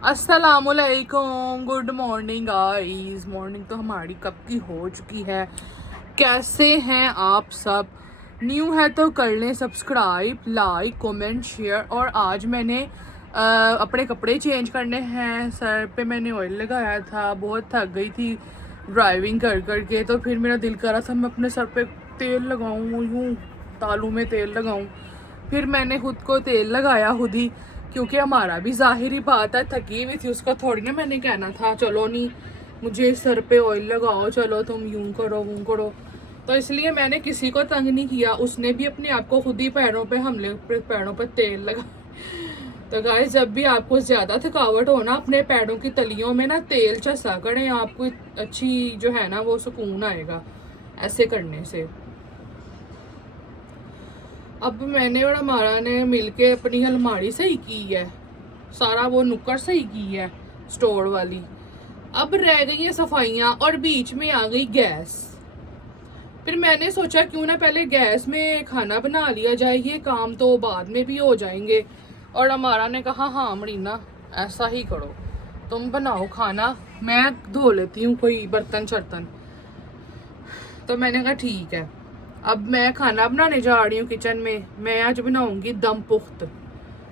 अस्सलामुअलैकुम, good morning guys. Morning तो हमारी कब की हो चुकी है। कैसे हैं आप सब? न्यू है तो कर लें सब्सक्राइब, लाइक, कमेंट, शेयर। और आज मैंने अपने कपड़े चेंज करने हैं। सर पे मैंने ऑयल लगाया था, बहुत थक गई थी ड्राइविंग कर कर के। तो फिर मेरा दिल कर रहा था मैं अपने सर पे तेल लगाऊं, यूँ तालू में तेल लगाऊं। फिर मैंने खुद को तेल लगाया खुद ही, क्योंकि हमारा भी जाहिर ही बात है, थकी हुई थी। उसका थोड़ी ना मैंने कहना था चलो नहीं मुझे सर पे ऑयल लगाओ, चलो तुम यूं करो वो करो। तो इसलिए मैंने किसी को तंग नहीं किया। उसने भी अपने आप को खुद ही पैरों पे तेल लगा। तो गाइस, जब भी आपको ज्यादा थकावट हो ना, अपने पैरों की तलियों में ना तेल चसा करें, आपको अच्छी जो है ना वो सुकून आएगा ऐसे करने से। अब मैंने और हमारा ने मिलके अपनी अलमारी सही की है, सारा वो नुक्कड़ सही की है स्टोर वाली। अब रह गई है सफाइयाँ और बीच में आ गई गैस। फिर मैंने सोचा क्यों ना पहले गैस में खाना बना लिया जाए, ये काम तो बाद में भी हो जाएंगे। और हमारा ने कहा हाँ मरीना ऐसा ही करो, तुम बनाओ खाना, मैं धो लेती हूँ कोई बर्तन शर्तन। तो मैंने कहा ठीक है। अब मैं खाना बनाने जा रही हूँ किचन में। मैं आज बनाऊंगी दम पुख्त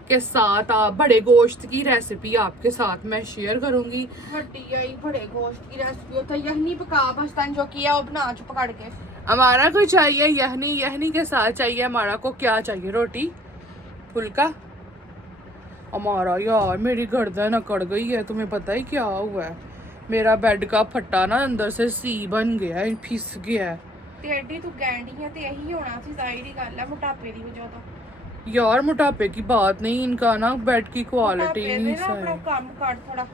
के साथ बड़े गोश्त की रेसिपी आपके साथ मैं शेयर करूंगी। बड़े गोश्त की रेसिपी होता है यही पका बस जो किया वो बना चुप पकड़ के। हमारा को चाहिए यहनी, यहनी के साथ चाहिए हमारा को क्या चाहिए, रोटी फुल्का। हमारा यार मेरी गर्दन अकड़ गई है, तुम्हें पता ही क्या हुआ है? मेरा बेड का फट्टा ना अंदर से सी बन गया है, फिस गया है। तेरी तू गैंडी है ते यही होना सी, जाहिर गल है मोटापे दी वजह तो। यार मोटापे की बात नहीं, इनका ना बेड की क्वालिटी नहीं ना अपना सही। काम कर थोड़ा।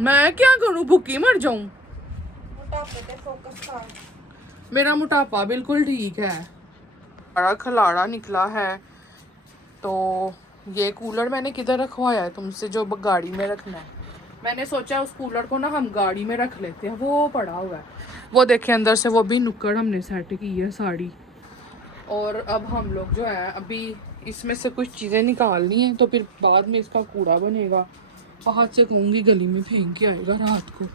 मैं क्या करूं, भूखी मर जाऊं? मोटापे पे फोकस कर। मेरा मोटापा बिल्कुल ठीक है। बड़ा खलाड़ा निकला है। तो ये कूलर मैंने किधर रखवाया है तुमसे, जो गाड़ी में रखना है? मैंने सोचा उस कूलर को ना हम गाड़ी में रख लेते हैं, वो पड़ा हुआ है। वो देखे अंदर से वो भी नुक्कड़ हमने सेट की है साड़ी। और अब हम लोग जो है अभी इसमें से कुछ चीज़ें निकालनी है, तो फिर बाद में इसका कूड़ा बनेगा। हाथ से कहूँगी गली में फेंक के आएगा रात को।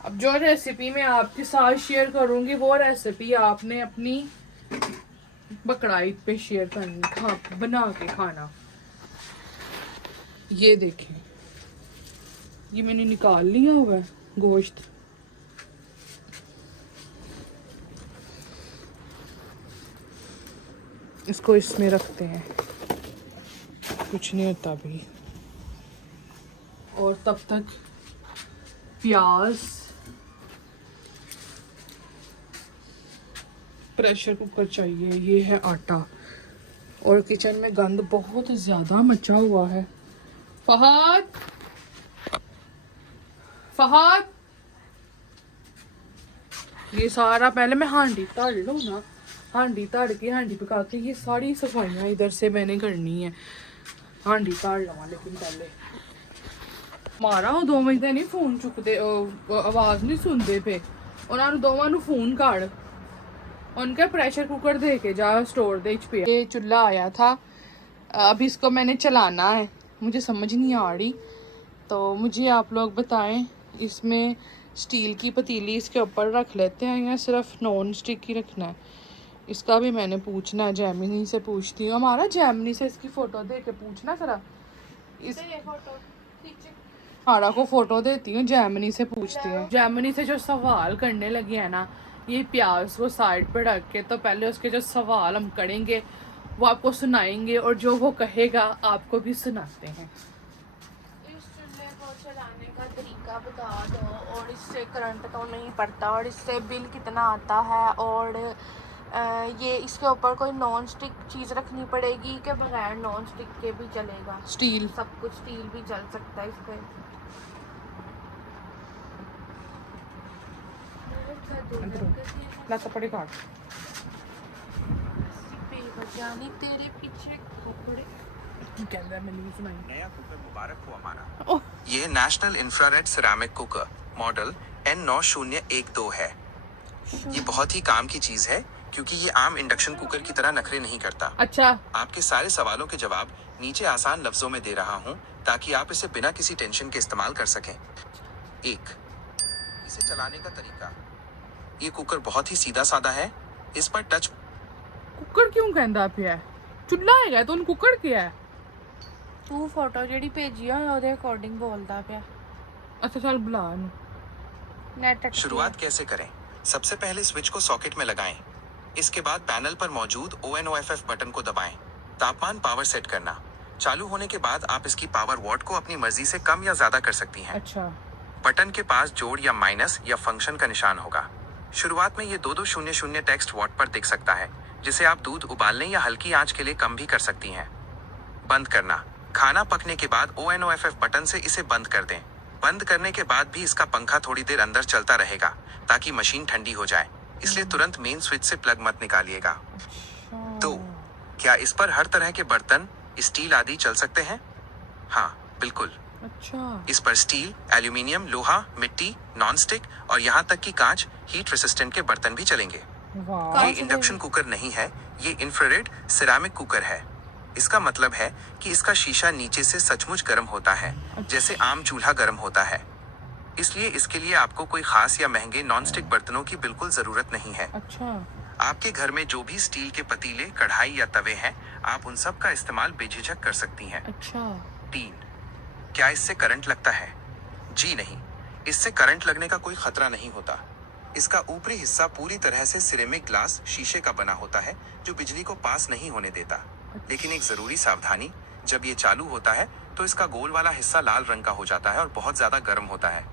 अब जो रेसिपी मैं आपके साथ शेयर करूंगी वो रेसिपी आपने अपनी बकराईद पे शेयर करनी, बना के खाना। ये देखें, ये मैंने निकाल लिया हुआ है गोश्त। इसको इसमें रखते हैं, कुछ नहीं होता अभी। और तब तक प्याज, प्रेशर कुकर चाहिए, ये है आटा। और किचन में गंद बहुत ज़्यादा मचा हुआ है। फहद, फहद, ये सारा पहले मैं हांडी तड़ लूँ ना, हांडी तड़ के हांडी पका के ये सारी सफाइयाँ इधर से मैंने करनी है। हांडी तड़ लवा लेकिन पहले मारा वो दो महीने नहीं फोन चुकते, आवाज़ नहीं सुनते पे। उन्होंने दोवां नू फोन कर, उनका प्रेशर कुकर दे के जा स्टोर दे पे। ये चूल्हा आया था, अभी इसको मैंने चलाना है, मुझे समझ नहीं आ रही। तो मुझे आप लोग बताएं, इसमें स्टील की पतीली इसके ऊपर रख लेते हैं या सिर्फ नॉन स्टिक ही रखना है? इसका भी मैंने पूछना है, जैमिनी से पूछती हूँ। हमारा जैमिनी से इसकी फ़ोटो दे के पूछना ज़रा। इस हमारा को फ़ोटो देती हूँ, जैमिनी से पूछती हैं। जैमिनी से जो सवाल करने लगे हैं ना, ये प्याज को साइड पे रख के, तो पहले उसके जो सवाल हम करेंगे वो आपको सुनाएंगे, और जो वो कहेगा आपको भी सुनाते हैं। इस चूल्हे को चलाने का तरीका बता दो, और इससे करंट तो नहीं पड़ता, और इससे बिल कितना आता है, और ये इसके ऊपर कोई नॉन स्टिक चीज़ रखनी पड़ेगी कि बगैर नॉन स्टिक के भी चलेगा? स्टील, सब कुछ स्टील भी चल सकता है इस पे। ला कपड़े काट। बेवजह नहीं तेरे पीछे कपड़े। की कहता है मैंने सुनाई। नया कुकर मुबारक हो हमारा। ओह यह national infrared ceramic cooker model N9012 है। ये बहुत ही काम की चीज है क्योंकि ये आम इंडक्शन कुकर की तरह नखरे नहीं करता। अच्छा आपके सारे सवालों के जवाब नीचे आसान लफ्जों में दे रहा हूँ ताकि आप इसे बिना किसी टेंशन के इस्तेमाल कर सकें। 1. इसे चलाने का तरीका। ये कुकर बहुत ही सीधा साधा है। इस पर टच कुकर क्यों कहता पिया है? चुल्ला है तो कुकर क्या है? तू फोटो ਜਿਹੜੀ ਭੇਜੀ ਆ ਉਹਦੇ ਅਕੋਰਡਿੰਗ ਬੋਲਦਾ ਪਿਆ अच्छा चल बुला इन्हू। नेट शुरुआत कैसे करें? सबसे पहले स्विच को सॉकेट में लगाएं। इसके बाद पैनल पर मौजूद ONOFF बटन को दबाएं। तापमान पावर सेट करना। चालू होने के बाद आप इसकी पावर वॉट को अपनी मर्जी से कम या ज्यादा कर सकती हैं। अच्छा बटन के पास जोड़ या माइनस या फंक्शन का निशान होगा। शुरुआत में ये 2200 टेक्स्ट वॉट पर दिख सकता है, जिसे आप दूध उबालने या हल्की आंच के लिए कम भी कर सकती हैं। बंद करना। खाना पकने के बाद ONOFF बटन से इसे बंद कर दें। बंद करने के बाद भी इसका पंखा थोड़ी देर अंदर चलता रहेगा ताकि मशीन ठंडी हो जाए, इसलिए तुरंत मेन स्विच से प्लग मत निकालिएगा। तो क्या इस पर हर तरह के बर्तन, स्टील आदि चल सकते हैं? हाँ, बिल्कुल। अच्छा इस पर स्टील, एल्यूमिनियम, लोहा, मिट्टी, नॉन स्टिक और यहाँ तक कि कांच, हीट रेसिस्टेंट के बर्तन भी चलेंगे। वाह ये इंडक्शन कुकर नहीं है, ये इंफ्रारेड सिरेमिक कुकर है। इसका मतलब है कि इसका शीशा नीचे से सचमुच गर्म होता है, जैसे आम चूल्हा गर्म होता है। इसलिए इसके लिए आपको कोई खास या महंगे नॉनस्टिक बर्तनों की बिल्कुल जरूरत नहीं है। अच्छा आपके घर में जो भी स्टील के पतीले, कढ़ाई या तवे हैं, आप उन सब का इस्तेमाल बेझिझक कर सकती हैं। अच्छा 3. क्या इससे करंट लगता है? जी नहीं, इससे करंट लगने का कोई खतरा नहीं होता। इसका ऊपरी हिस्सा पूरी तरह से सिरेमिक ग्लास शीशे का बना होता है, जो बिजली को पास नहीं होने देता। लेकिन एक जरूरी सावधानी, जब ये चालू होता है तो इसका गोल वाला हिस्सा लाल रंग का हो जाता है और बहुत ज्यादा गर्म होता है।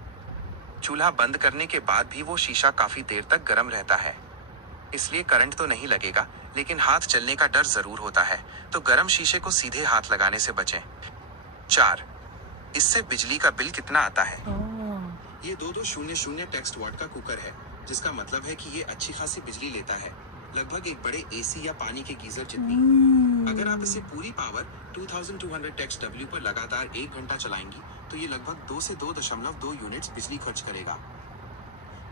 चूल्हा बंद करने के बाद भी वो शीशा काफी देर तक गर्म रहता है। इसलिए करंट तो नहीं लगेगा, लेकिन हाथ जलने का डर जरूर होता है, तो गर्म शीशे को सीधे हाथ लगाने से बचें। 4. इससे बिजली का बिल कितना आता है? ये 2200 टेक्स्ट वॉट का कुकर है, जिसका मतलब है कि ये अच्छी खासी बिजली लेता है, लगभग एक बड़े एसी या पानी के गीजर जितनी। अगर आप इसे पूरी पावर 2200 टेक्स्ट डब्ल्यू पर लगातार 1 घंटा चलाएंगी तो ये लगभग 2 से 2.2 यूनिट्स बिजली खर्च करेगा।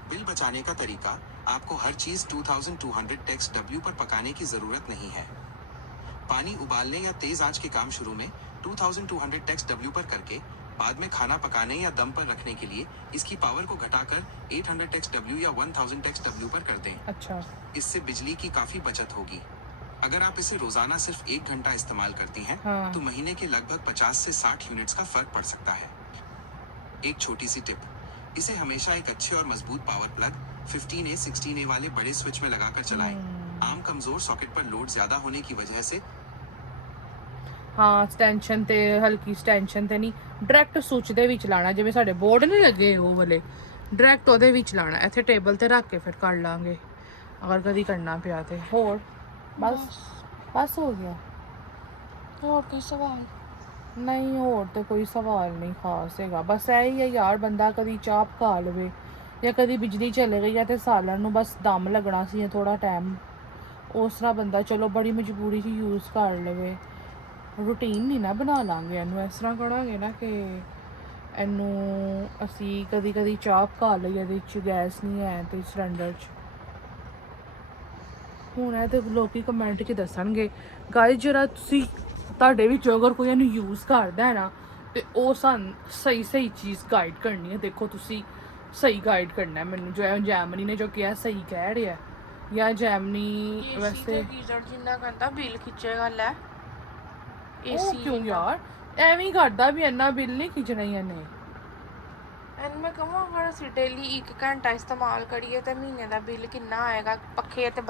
बिल बचाने का तरीका, आपको हर चीज 2200 टेक्स्ट डब्ल्यू पर पकाने की जरूरत नहीं है। पानी उबालने या तेज आंच के काम शुरू में 2200 टेक्स्ट डब्ल्यू पर करके बाद में खाना पकाने या दम पर रखने के लिए इसकी पावर को घटाकर 800 टेक्स्ट डब्ल्यू या 1000 टेक्स्ट डब्ल्यू पर कर दें। अच्छा इससे बिजली की काफी बचत होगी। अगर आप इसे रोजाना सिर्फ 1 घंटा इस्तेमाल करती हैं, हाँ। तो महीने के लगभग 50 से 60 यूनिट्स का फर्क पड़ सकता है। एक छोटी सी टिप, इसे हमेशा एक अच्छे और मजबूत पावर प्लग 15A 16A वाले बड़े स्विच में लगाकर चलाएं। आम कमजोर सॉकेट पर लोड ज्यादा होने की वजह से हाँ ਸਟੈਂਸ਼ਨ ਤੇ ਹਲਕੀ ਸਟੈਂਸ਼ਨ ਤੇ ਨਹੀਂ ਡਾਇਰੈਕਟ ਸੁੱਚ ਦੇ ਵਿੱਚ ਲਾਣਾ ਜਿਵੇਂ ਸਾਡੇ ਬੋਰਡ ਨਹੀਂ ਲੱਗੇ ਉਹ ਵਾਲੇ ਡਾਇਰੈਕਟ ਉਹਦੇ ਵਿੱਚ ਲਾਣਾ ਇੱਥੇ ਟੇਬਲ ਤੇ ਰੱਖ ਕੇ ਫਿਰ ਕਰ ਲਾਂਗੇ ਅਗਰ ਕਦੀ ਕਰਨਾ ਪਿਆ ਤੇ ਹੋਰ ਬਸ ਹੋ ਗਿਆ और कोई सवाल ਨਹੀਂ ਹੋਰ ਤੇ ਕੋਈ ਸਵਾਲ ਨਹੀਂ ਖਾਸ ਹੈਗਾ ਬਸ ਇਹ ਹੀ ਹੈ ਯਾਰ ਬੰਦਾ ਕਦੀ ਚਾਹ ਪਕਾ ਲਵੇ ਜਾਂ ਕਦੀ ਬਿਜਲੀ ਚਲੇ ਗਈ ਜਾਂ ਤੇ ਸਾਲਣ ਨੂੰ ਬਸ ਦਮ ਲੱਗਣਾ ਸੀ ਥੋੜਾ ਟਾਈਮ ਉਸ ਤਰ੍ਹਾਂ ਬੰਦਾ ਚਲੋ ਬੜੀ ਮਜਬੂਰੀ 'ਚ ਯੂਜ਼ ਕਰ ਲਵੇ ਰੂਟੀਨ ਨਹੀਂ ਨਾ ਬਣਾ ਲਾਂਗੇ ਇਹਨੂੰ ਇਸ ਤਰ੍ਹਾਂ ਕਰਾਂਗੇ ਨਾ ਕਿ ਇਹਨੂੰ ਅਸੀਂ ਕਦੀ ਕਦੀ ਚਾਹ ਪਕਾ ਲਈਏ ਇਹਦੇ 'ਚ ਗੈਸ ਨਹੀਂ ਹੈ ਤੇ ਸਿਲੰਡਰ 'ਚ ਹੁਣ ਇਹ ਤੇ ਲੋਕੀ ਕਮੈਂਟ 'ਚ ਦੱਸਣਗੇ ਗਾਇਜ਼ ਜਿਹੜਾ ਤੁਸੀਂ ਤੁਹਾਡੇ ਵਿੱਚੋਂ ਅਗਰ ਕੋਈ ਇਹਨੂੰ ਯੂਜ਼ ਕਰਦਾ ਹੈ ਨਾ ਤੇ ਉਹ ਸਾਨੂੰ ਸਹੀ ਚੀਜ਼ ਗਾਈਡ ਕਰਨੀ ਹੈ ਦੇਖੋ ਤੁਸੀਂ ਸਹੀ ਗਾਈਡ ਕਰਨਾ ਹੈ ਮੈਨੂੰ ਜੋ ਜੈਮਨੀ ਨੇ ਜੋ ਕਿਹਾ ਸਹੀ ਕਹਿ ਰਿਹਾ ਜਾਂ ਜੈਮਨੀ ਵੈਸੇ ਗੀਜ਼ਰ ਜਿੰਨਾ ਕਹਿੰਦਾ ਬਿੱਲ ਖਿੱਚੇਗਾ ਲੈ ਉਹ ਕਿਉਂ ਯਾਰ ਐਵੇਂ ਹੀ ਕਰਦਾ ਵੀ ਇੰਨਾ ਬਿੱਲ ਨਹੀਂ ਖਿੱਚਣਾ ਹੀ ਇਹਨੇ ਐਨ ਮੈਂ ਕਹਾਂ ਅਗਰ ਅਸੀਂ ਡੇਲੀ 1 ਘੰਟਾ ਇਸਤੇਮਾਲ ਕਰੀਏ ਤੇ ਮਹੀਨੇ ਦਾ ਬਿੱਲ ਕਿੰਨਾ ਆਏਗਾ ਪੱਖੇ ਤੇ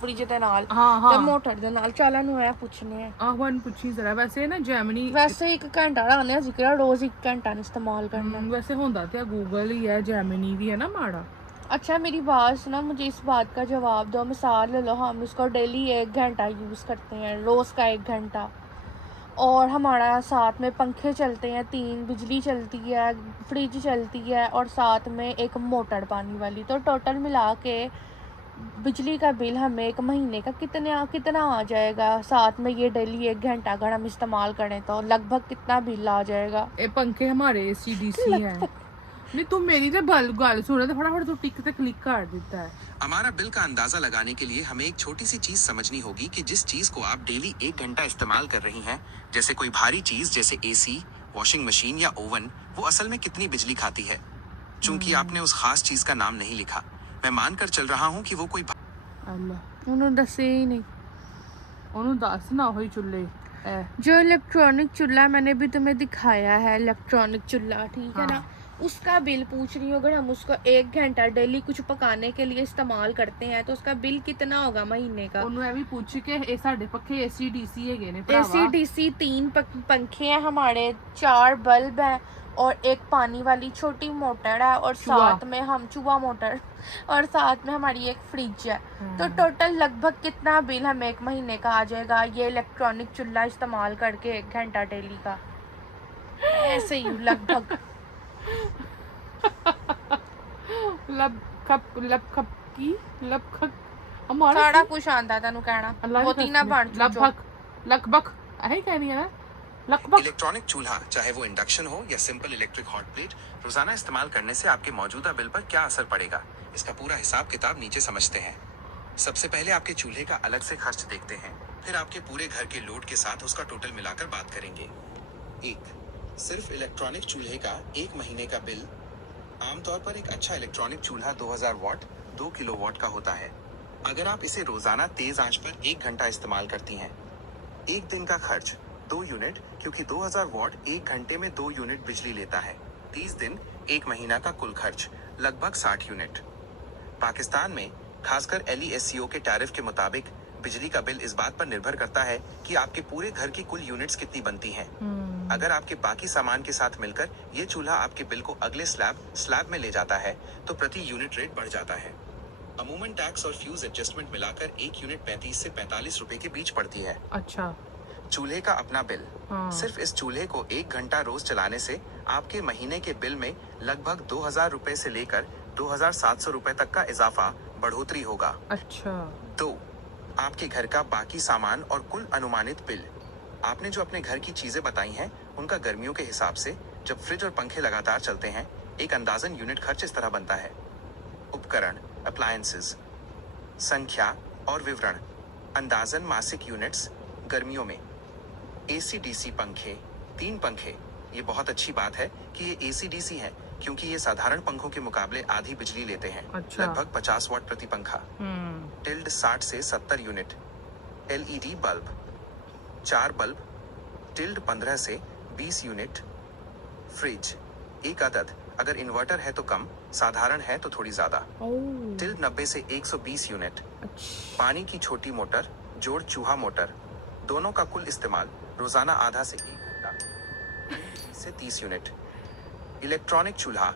ਫ੍ਰਿਜ ਦੇ ਨਾਲ ਤੇ ਮੋਟਰ ਦੇ ਨਾਲ ਚਾਲਾਂ ਨੂੰ ਇਹ ਪੁੱਛਨੇ ਆ ਆਹ ਵਨ ਪੁੱਛੀ ਜ਼ਰਾ ਵੈਸੇ ਨਾ ਜੈਮਨੀ ਵੈਸੇ 1 ਘੰਟਾ ਲਾਣੇ ਅਸੀਂ ਕਿਹੜਾ ਰੋਜ਼ 1 ਘੰਟਾ ਨਹੀਂ ਇਸਤੇਮਾਲ करना वैसे होता तो गूगल ही है जैमिनी भी है ना माड़ा अच्छा मेरी बात सुना मुझे इस बात का जवाब दो मिसाल ले लो हम इसको डेली 1 घंटा यूज़ करते हैं रोज़ का 1 घंटा और हमारा साथ में पंखे चलते हैं 3 बिजली चलती है फ्रिज चलती है और साथ में एक मोटर पानी वाली तो टोटल मिला के बिजली का बिल हमें एक महीने का कितना आ जाएगा? साथ में ये डेली 1 घंटा अगर हम इस्तेमाल करें तो लगभग कितना बिल आ जाएगा? ये पंखे हमारे ACDC हैं। नहीं तू मेरी तो गल सुन तो फटाफट तू टिक ते क्लिक कर देता है। हमारा बिल का अंदाजा लगाने के लिए हमें एक छोटी सी चीज समझनी होगी कि जिस चीज को आप डेली 1 घंटा इस्तेमाल कर रही हैं, जैसे कोई भारी चीज जैसे AC, वॉशिंग मशीन या ओवन, वो असल में कितनी बिजली खाती है। चूंकि आपने उस खास चीज का नाम नहीं लिखा, मैं मानकर चल रहा हूँ कि वो कोई अल्लाह उन्होंने दसे ही नहीं, उन्होंने दस ना होई चुल्ले जो इलेक्ट्रॉनिक चूल्हा मैंने भी तुम्हें दिखाया है, इलेक्ट्रॉनिक चूल्हा, ठीक है ना, उसका बिल पूछ रही हूँ। अगर हम उसको 1 घंटा डेली कुछ पकाने के लिए इस्तेमाल करते हैं तो उसका बिल कितना होगा महीने का? ਉਹਨੂੰ ਇਹ ਵੀ ਪੁੱਛ ਕੇ ਇਹ ਸਾਡੇ ਪੱਖੇ ACDC ਹੈਗੇ ने ACDC 3 पंखे हैं हमारे, 4 बल्ब हैं और एक पानी वाली छोटी मोटर है और साथ में हम चूहा मोटर और साथ में हमारी एक फ्रिज है। तो टोटल लगभग कितना बिल हमें 1 महीने का आ जाएगा ये इलेक्ट्रॉनिक चूल्हा इस्तेमाल करके 1 घंटा डेली का? ऐसे ही लगभग हमारा सारा कुछ आंदा तेनू कहना, मोती ना बन लगभग यही कहनी है ना, लगभग। इलेक्ट्रॉनिक चूल्हा, चाहे वो इंडक्शन हो या सिंपल इलेक्ट्रिक हॉट प्लेट, रोजाना इस्तेमाल करने से आपके मौजूदा बिल पर क्या असर पड़ेगा, इसका पूरा हिसाब किताब नीचे समझते हैं। सबसे पहले आपके चूल्हे का अलग से खर्च देखते हैं, फिर आपके पूरे घर के लोड के साथ उसका टोटल मिलाकर बात करेंगे। 1. सिर्फ इलेक्ट्रॉनिक चूल्हे का 1 महीने का बिल। आमतौर पर एक अच्छा इलेक्ट्रॉनिक चूल्हा 2000 वॉट 2 किलोवाट का होता है। अगर आप इसे रोजाना तेज आंच पर 1 घंटा इस्तेमाल करती हैं। एक दिन का खर्च 2 यूनिट, क्योंकि 2000 वॉट 1 घंटे में 2 यूनिट बिजली लेता है। 30 दिन 1 महीना का कुल खर्च लगभग 60 यूनिट। पाकिस्तान में खासकर LESCO के टैरिफ के मुताबिक बिजली का बिल इस बात पर निर्भर करता है कि आपके पूरे घर की कुल यूनिट्स कितनी बनती हैं। अगर आपके बाकी सामान के साथ मिलकर ये चूल्हा आपके बिल को अगले स्लैब में ले जाता है तो प्रति यूनिट रेट बढ़ जाता है। अमूमन टैक्स और फ्यूज एडजस्टमेंट मिलाकर 1 यूनिट 35 से 45 रुपए के बीच पड़ती है। अच्छा। चूल्हे का अपना बिल। सिर्फ इस चूल्हे को 1 घंटा रोज चलाने से आपके महीने के बिल में लगभग 2000 रुपए से लेकर 2700 रुपए तक का इजाफा बढ़ोतरी होगा। अच्छा। 2. आपके घर का बाकी सामान और कुल अनुमानित बिल। आपने जो अपने घर की चीजें बताई हैं, उनका गर्मियों के हिसाब से जब फ्रिज और पंखे लगातार चलते हैं, एक अंदाजन यूनिट खर्च इस तरह बनता है। उपकरण, अप्लायंसेस, संख्या और विवरण। अंदाजन मासिक यूनिट्स गर्मियों में। ACDC पंखे 3 पंखे। ये बहुत अच्छी बात है कि ये ACDC हैं, क्योंकि ये साधारण पंखों के मुकाबले आधी बिजली लेते हैं। अच्छा। लगभग 50 वॉट प्रति पंखा। टिल्ड 60 से 70 unit. LED bulb 4 bulb, tilde 15 से 20 यूनिट। फ्रिज 1 अदद, अगर इन्वर्टर है तो कम, साधारण है तो थोड़ी ज्यादा। टिल्ड 90 से 120 यूनिट। पानी की छोटी मोटर जोड़ चूहा मोटर, दोनों का कुल इस्तेमाल रोजाना आधा से 1 घंटा से 30 यूनिट। इलेक्ट्रॉनिक चूल्हा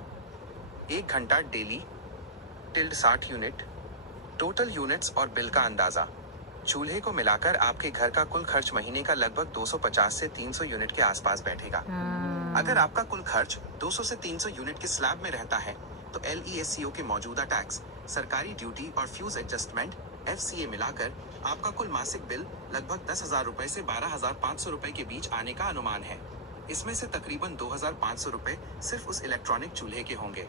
1 घंटा daily, tilde 60 unit. Total units और बिल का अंदाजा। चूल्हे को मिलाकर आपके घर का कुल खर्च महीने का लगभग 250 से 300 यूनिट के आसपास बैठेगा। अगर आपका कुल खर्च 200 से 300 यूनिट के स्लैब में रहता है तो LESCO के मौजूदा टैक्स, सरकारी ड्यूटी और फ्यूज एडजस्टमेंट FCA मिलाकर आपका कुल मासिक बिल लगभग 10,000 रुपए से 12,500 रुपए के बीच आने का अनुमान है। इसमें से तकरीबन 2,500 रुपए सिर्फ उस इलेक्ट्रॉनिक चूल्हे के होंगे।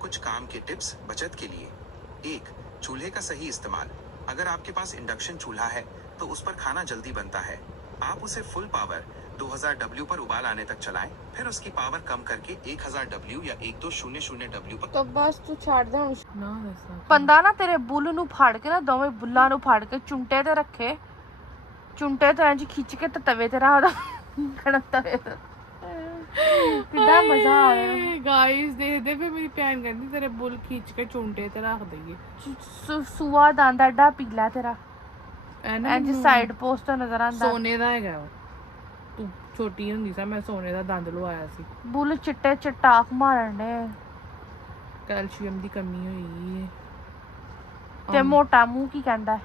कुछ काम के टिप्स बचत के लिए। 1. चूल्हे का सही इस्तेमाल। अगर आपके पास इंडक्शन चूल्हा है तो उस पर खाना जल्दी बनता है। आप उसे फुल पावर 2000 W पर उबाल आने तक चलाएं, फिर उसकी पावर कम करके 1000 W या 1200 W पर। तो बस तू छाड़ दे ਹੁਣ ਨਾ ਦੱਸਾਂ ਬੰਦਾ ਨਾ ਤੇਰੇ ਬੁੱਲ ਨੂੰ ਫੜ ਕੇ ਨਾ ਦੋਵੇਂ ਬੁੱਲਾਂ ਨੂੰ ਫੜ ਕੇ ਚੁੰਟੇ ਤੇ ਰੱਖੇ, ਚੁੰਟੇ ਤੋਂ ਇੰਜ ਖਿੱਚ ਕੇ ਤੇ ਤਵੇ ਤੇ ਰੱਖਦਾ ਗਰਮ ਤਵੇ ਤੇ। ਕਿੰਨਾ ਮਜ਼ਾ ਆ ਰਿਹਾ ਗਾਇਸ। ਦੇਖਦੇ ਫੇ ਮੇਰੀ ਭੈਣ ਕਹਿੰਦੀ ਤੇਰੇ ਬੁੱਲ ਖਿੱਚ ਕੇ ਚੁੰਟੇ ਤੇ ਰੱਖ ਦਈਏ। ਸੂਆ ਦੰਦ ਐਡਾ ਪੀਲਾ ਤੇਰਾ, ਐ ਨਾ ਇੰਜ ਸਾਈਡ ਪੋਸਟ ਤੋਂ ਨਜ਼ਰ ਆਂਦਾ। ਸੋਨੇ ਦਾ ਹੈਗਾ ਉਹ। ਤੂੰ ਛੋਟੀ ਹੁੰਦੀ ਸੀ ਮੈਂ ਸੋਨੇ ਦਾ ਦੰਦ ਲਵਾਇਆ ਸੀ। ਬੁੱਲ ਚਿੱਟੇ ਚਟਾਕ ਮਾਰਨ ਨੇ ਕੈਲਸ਼ੀਅਮ ਦੀ ਕਮੀ ਹੋਈ ਹੈ। ਤੇ ਮੋਟਾ ਮੂੰਹ ਕੀ ਕਹਿੰਦਾ?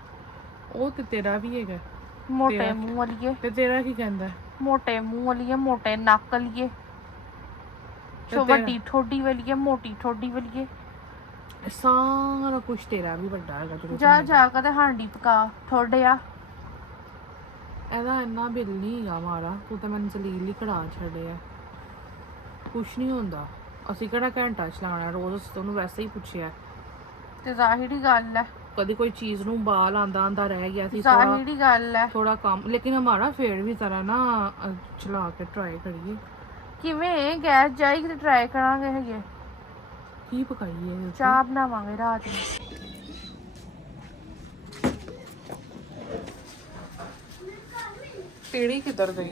ਉਹ ਤੇ ਤੇਰਾ ਵੀ ਹੈਗਾ। ਮੋਟੇ ਮੂੰਹ ਵਾਲੀਏ, ਤੇ ਤੇਰਾ ਕੀ ਕਹਿੰਦਾ? ਮੋਟੇ ਮੂੰਹ ਵਾਲੀਏ, ਮੋਟੇ ਨੱਕ ਵਾਲੀਏ, ਵੱਡੀ ਠੋਡੀ ਵਾਲੀਏ, ਮੋਟੀ ਠੋਡੀ ਵਾਲੀਏ। सारा कुछ तेरा भी ਵੱਡਾ ਹੈਗਾ ਤੇਰੇ ਜਾ ਜਾ ਕੇ ਤੇ ਹਾਂਡੀ ਪਕਾ ਥੋੜੇ ਆ ਇਹਦਾ ਇੰਨਾ ਬਿੱਲ ਨਹੀਂ ਹੈਗਾ ਮਾਰਾ ਤੂੰ ਤਾਂ ਮੈਨੂੰ ਜਲੀਲ ਹੀ ਕਢਾ ਛੱਡਿਆ ਕੁਛ ਨਹੀਂ ਹੁੰਦਾ ਅਸੀਂ ਕਿਹੜਾ ਘੰਟਾ ਚਲਾਉਣਾ ਰੋਜ਼ ਅਸੀਂ ਤੁਹਾਨੂੰ ਵੈਸੇ ਹੀ ਪੁੱਛਿਆ ਤੇ ਜ਼ਾਹਿਰੀ ਗੱਲ ਹੈ ਕਦੀ ਕੋਈ ਚੀਜ਼ ਨੂੰ ਬਾਲ ਆਂਦਾ ਰਹਿ ਗਿਆ ਸੀ ਜ਼ਾਹਿਰੀ ਗੱਲ ਹੈ ਥੋੜਾ ਕੰਮ ਲੇਕਿਨ ਹਮਾਰਾ ਫੇਰ ਵੀ ਜ਼ਰਾ ਨਾ ਚਲਾ ਕੇ ਟਰਾਈ ਕਰੀਏ ਕਿਵੇਂ ਗੈਸ ਜਾਏਗੀ ਤੇ ਟਰਾਈ ਕਰਾਂਗੇ ਹੈਗੇ ਕੀ ਪਕਾਈਏ ਚਾਹ ਬਣਾਵਾਂਗੇ ਰਾਤ ਨੂੰ ਪੀੜੀ ਕਿੱਧਰ ਗਈ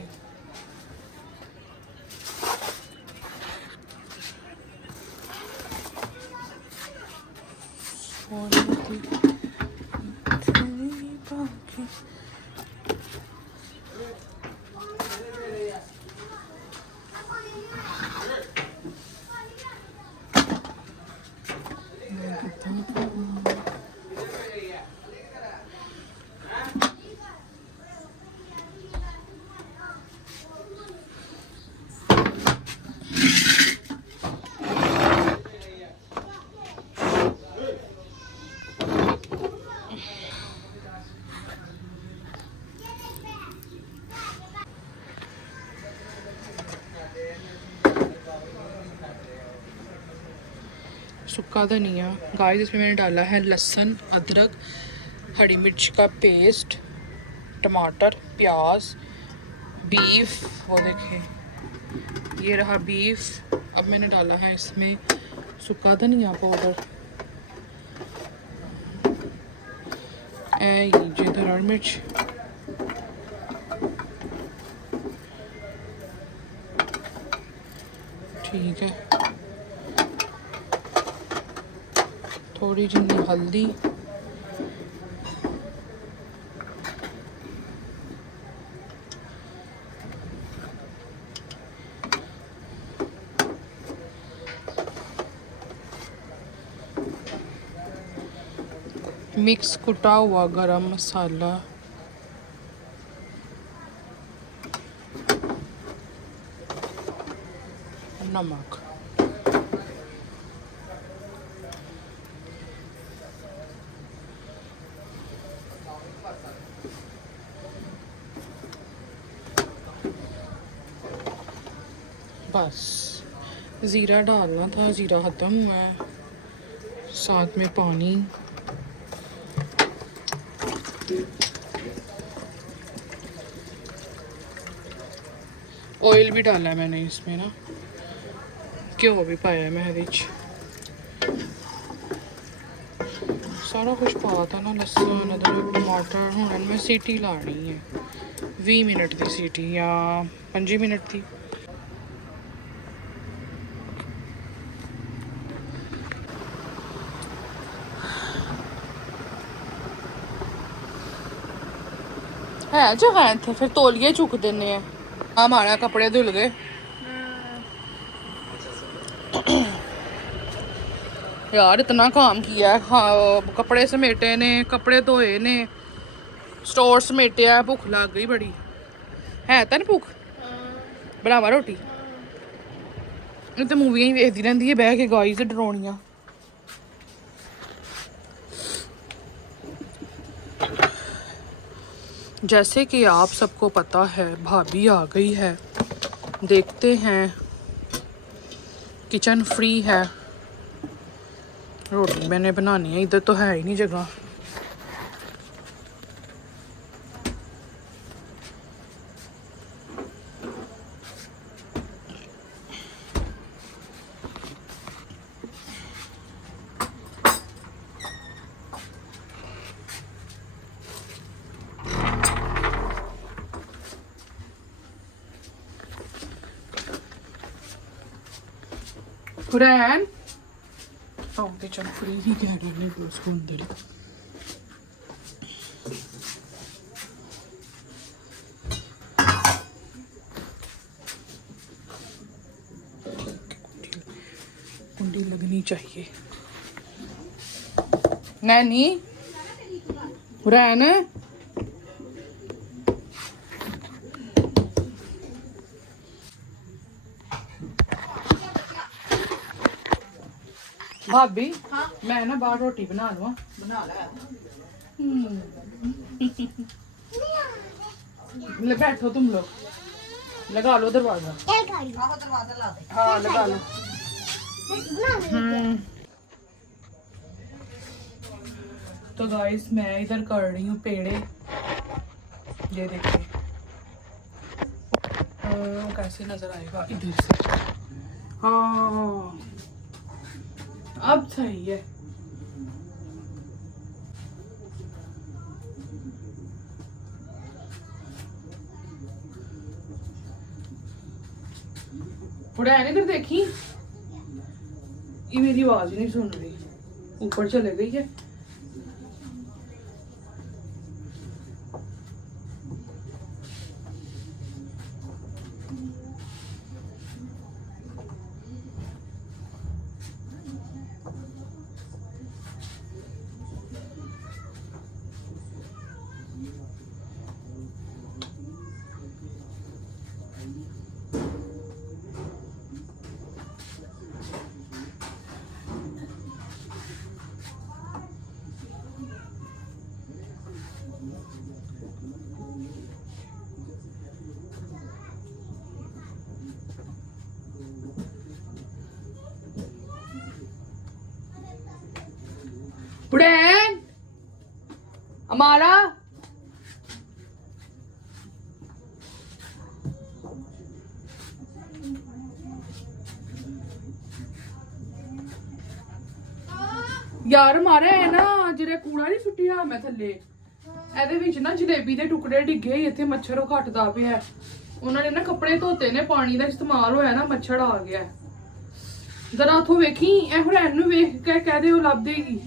सूखा धनिया गाइस इसमें मैंने डाला है लहसुन अदरक हरी मिर्च का पेस्ट टमाटर प्याज बीफ वो देखें ये रहा बीफ अब मैंने डाला है इसमें सूखा धनिया पाउडर ये हरी मिर्च ठीक है थोड़ी जितनी हल्दी मिक्स कुटा हुआ गरम मसाला नमक बस ज़ीरा डालना था ज़ीरा ख़त्म हुआ है साथ में पानी ऑयल भी डाला है मैंने इसमें ना घ्यो भी पाया है मैं सारा कुछ पाता ना लहसुन अदरक टमाटर हूँ मैं सीटी लानी है 20 मिनट की सीटी या 5 मिनट की है जगह इतने फिर तौलिए चुक देने हैं हमारा कपड़े धुल गए यार इतना काम किया है हाँ कपड़े समेटे ने कपड़े धोए ने स्टोर समेटे है भुख लग गई बड़ी है तेन भुख बनावा रोटी तो मूवियां ही देखती रहती है बह के गाइस डराउनियां जैसे कि आप सबको पता है भाभी आ गई है देखते हैं किचन फ्री है रोटी मैंने बनानी है इधर तो है ही नहीं जगह Huran oh kitchen free ही क्या करने को उसको अंदर ही कुंडी लगनी चाहिए नैनी हुरैन भाभी मैं ना बाहर रोटी बना लूँ बना ले ले बैठो तुम लोग, लगा लो दरवाजा। आहो दरवाजा ला दे हाँ लगा लो। तो गाइस मैं इधर कर रही हूँ पेड़े, ये देखिए कैसे नजर आएगा इधर से। हाँ अब सही है। पुड़ैन इधर देखी, ये मेरी आवाज ही नहीं सुन रही, ऊपर चले गई है। पुड़ैन हमारा यार मारे है ना ਜਿਹੜੇ ਕੂੜਾ ਨਹੀਂ ਸੁੱਟਿਆ ਮੈਂ ਥੱਲੇ, ਇਹਦੇ ਵਿੱਚ ਨਾ ਜਲੇਬੀ ਦੇ ਟੁਕੜੇ ਡਿੱਗੇ, ਇੱਥੇ ਮੱਛਰ ਉਹ ਘਟਦਾ ਪਿਆ। ਉਹਨਾਂ ਨੇ ਨਾ ਕੱਪੜੇ ਧੋਤੇ ਨੇ, ਪਾਣੀ ਦਾ ਇਸਤੇਮਾਲ ਹੋਇਆ ਨਾ, ਮੱਛਰ ਆ ਗਿਆ। ਜ਼ਰਾ ਉਥੋਂ ਵੇਖੀ, ਇਹ ਹੁਰੈਨ ਨੂੰ ਵੇਖ ਕੇ ਕਹਿ ਦੇ ਉਹ ਲੱਭ ਦੇਗੀ।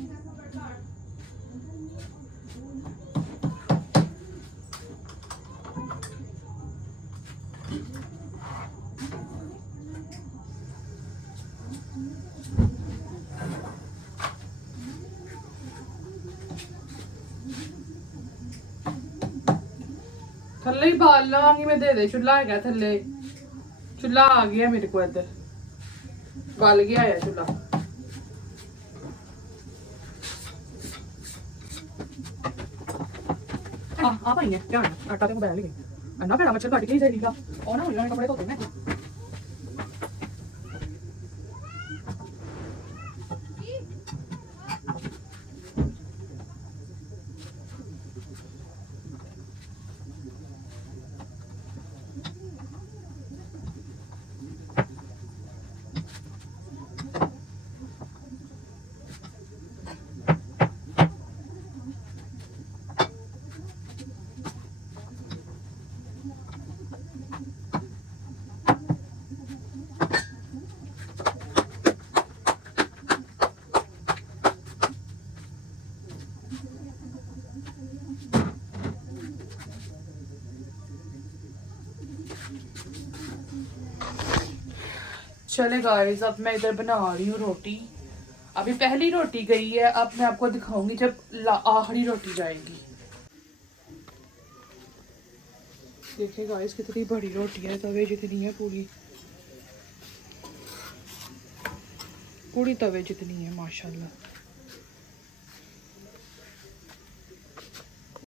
थल्ले ही बाल लगांगी मैं, दे दे चूल्हा है थल्ले, चूल्हा आ गया मेरे को इधर, बल गया है चूल्हा। आ भाई है ध्यान, आटा ते बैल गई अन्ना पेड़ा मच्छर कट के ही जाएगा और ना उन्होंने कपड़े धोते मैं। चले गाइस, अब मैं इधर बना रही हूँ रोटी। अभी पहली रोटी गई है, अब मैं आपको दिखाऊंगी जब आखिरी रोटी जाएगी। देखिए गाइस कितनी बड़ी रोटी है, तवे जितनी है, पूरी तवे जितनी है माशाल्लाह।